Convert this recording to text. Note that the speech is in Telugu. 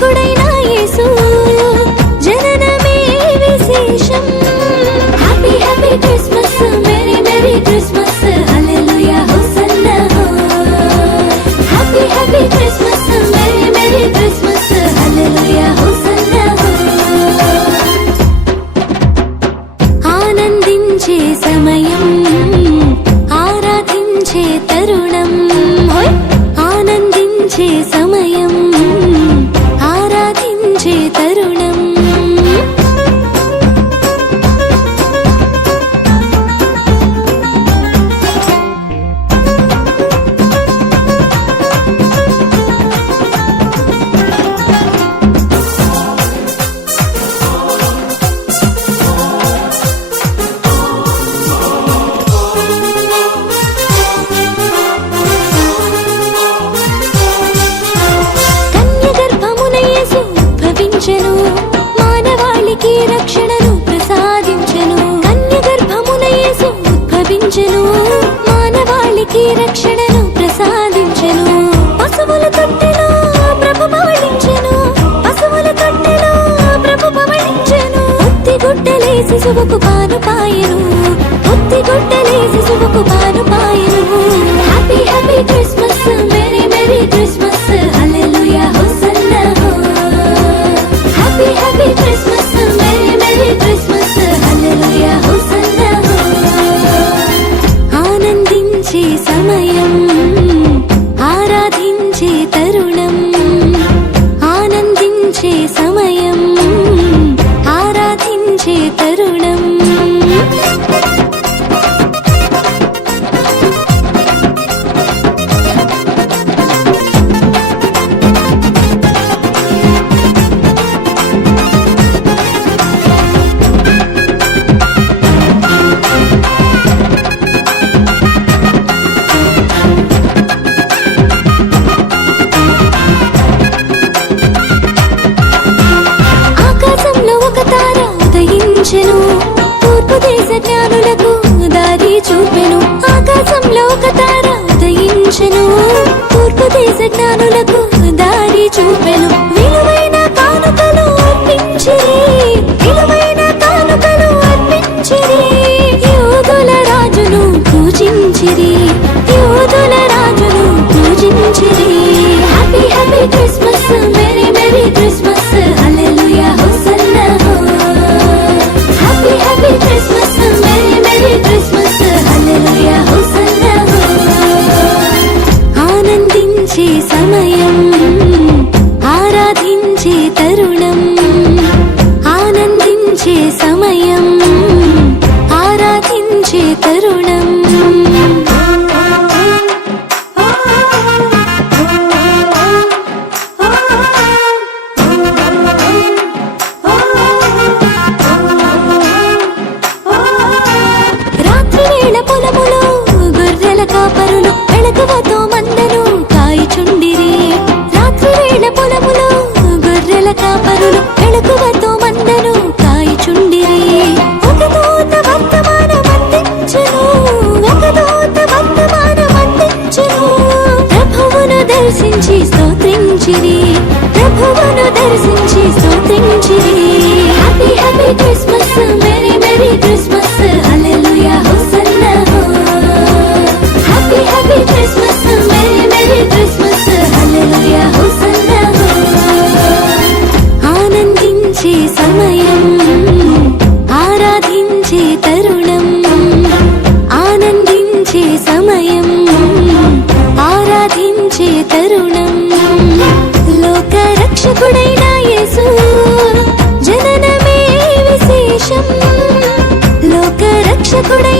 లోకరక్షకుడైన యేసు జననమే విశేషం. Happy happy Christmas, merry merry Christmas, హల్లెలూయా hosanna. Happy happy Christmas, merry merry Christmas, హల్లెలూయా హోసన్నా. ఆనందించే సమయం, ఆరాధించే తరుణం, ఆనందించే సమయం, ఆరాధించే తరుణం. మానవాళికి రక్షణను ప్రసాదించెను. కన్య గర్భమున యేసు ఉద్భవించెను, మానవాళికి రక్షణను ప్రసాదించెను. పశువుల తొట్టెలో ప్రభు పవళించెను, పశువుల తొట్టెలో ప్రభు పవళించెను. ఒత్తిగుడ్డలే శిశువుకు పానుపాయెను, ఒత్తిగుడ్డలే శిశువుకు పానుపాయెను. Happy happy Christmas, merry merry Christmas, హల్లెలూయా hosanna. Happy happy Christmas, merry merry Christmas, హల్లెలూయా హోసన్నా. ఆనందించే సమయం, ఆరాధించే తరుణం, ఆనందించే సమయం, ఆరాధించే తరుణం. తూర్పు దేశ జ్ఞానులకు దారి చూపెను. ఆకాశంలో ఒక తార ఉదయించెను, తూర్పు దేశ జ్ఞానులకు దారి చూపెను. విలువైన కానుకలు అర్పించిరి, విలువైన కానుకలు అర్పించిరి. యూదుల రాజును పూజించిరి, యూదుల రాజును పూజించిరి. Happy happy Christmas, merry merry Christmas, హల్లెలూయా hosanna. Happy happy Christmas, merry merry Christmas, హల్లెలూయా హోసన్నా. ఆనందించే సమయం, ఆరాధించే తరుణం, ఆనందించే సమయం, ఆరాధించే తరుణం. కాపరులు వెళకువతో మందను కాయిచుండిరి. రాత్రివేళ పొలములో గొర్రెల కాపరులు వెళకువతో మందను కాయిచుండిరి. ఒక దూత వర్తమానం అందించెను, ఒక దూత వర్తమానం అందించెను. ప్రభువును దర్శించి స్తోత్రించిరి, ప్రభువును దర్శించి స్తోత్రించిరి. Happy happy Christmas, merry merry Christmas, హల్లెలూయా hosanna. Happy happy Christmas, merry merry Christmas, హల్లెలూయా హోసన్నా. ఆనందించే సమయం, ఆరాధించే తరుణం, ఆనందించే సమయం, ఆరాధించే తరుణం. లోకరక్షకుడైన యేసు జననమే విశేషం, లోకరక్షకుడైన